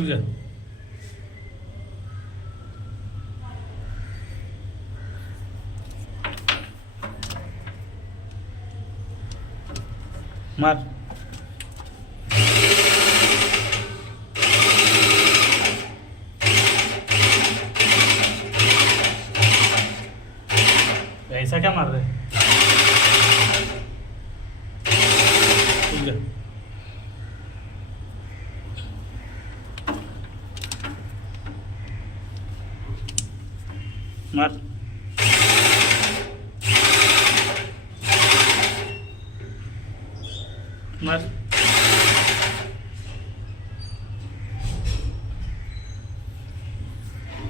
रुक जा। मार। ऐसा क्या मार रहे? रुक जा। मार। मार।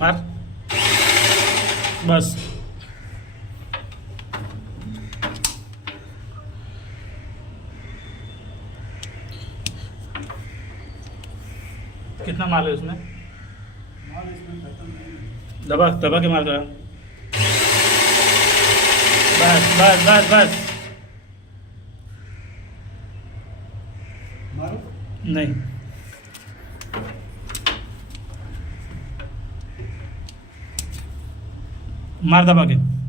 मार। बस। कितना मार है उसमें? दबा दबा के मार दो। बस बस बस बस। नहीं, मार दबा के।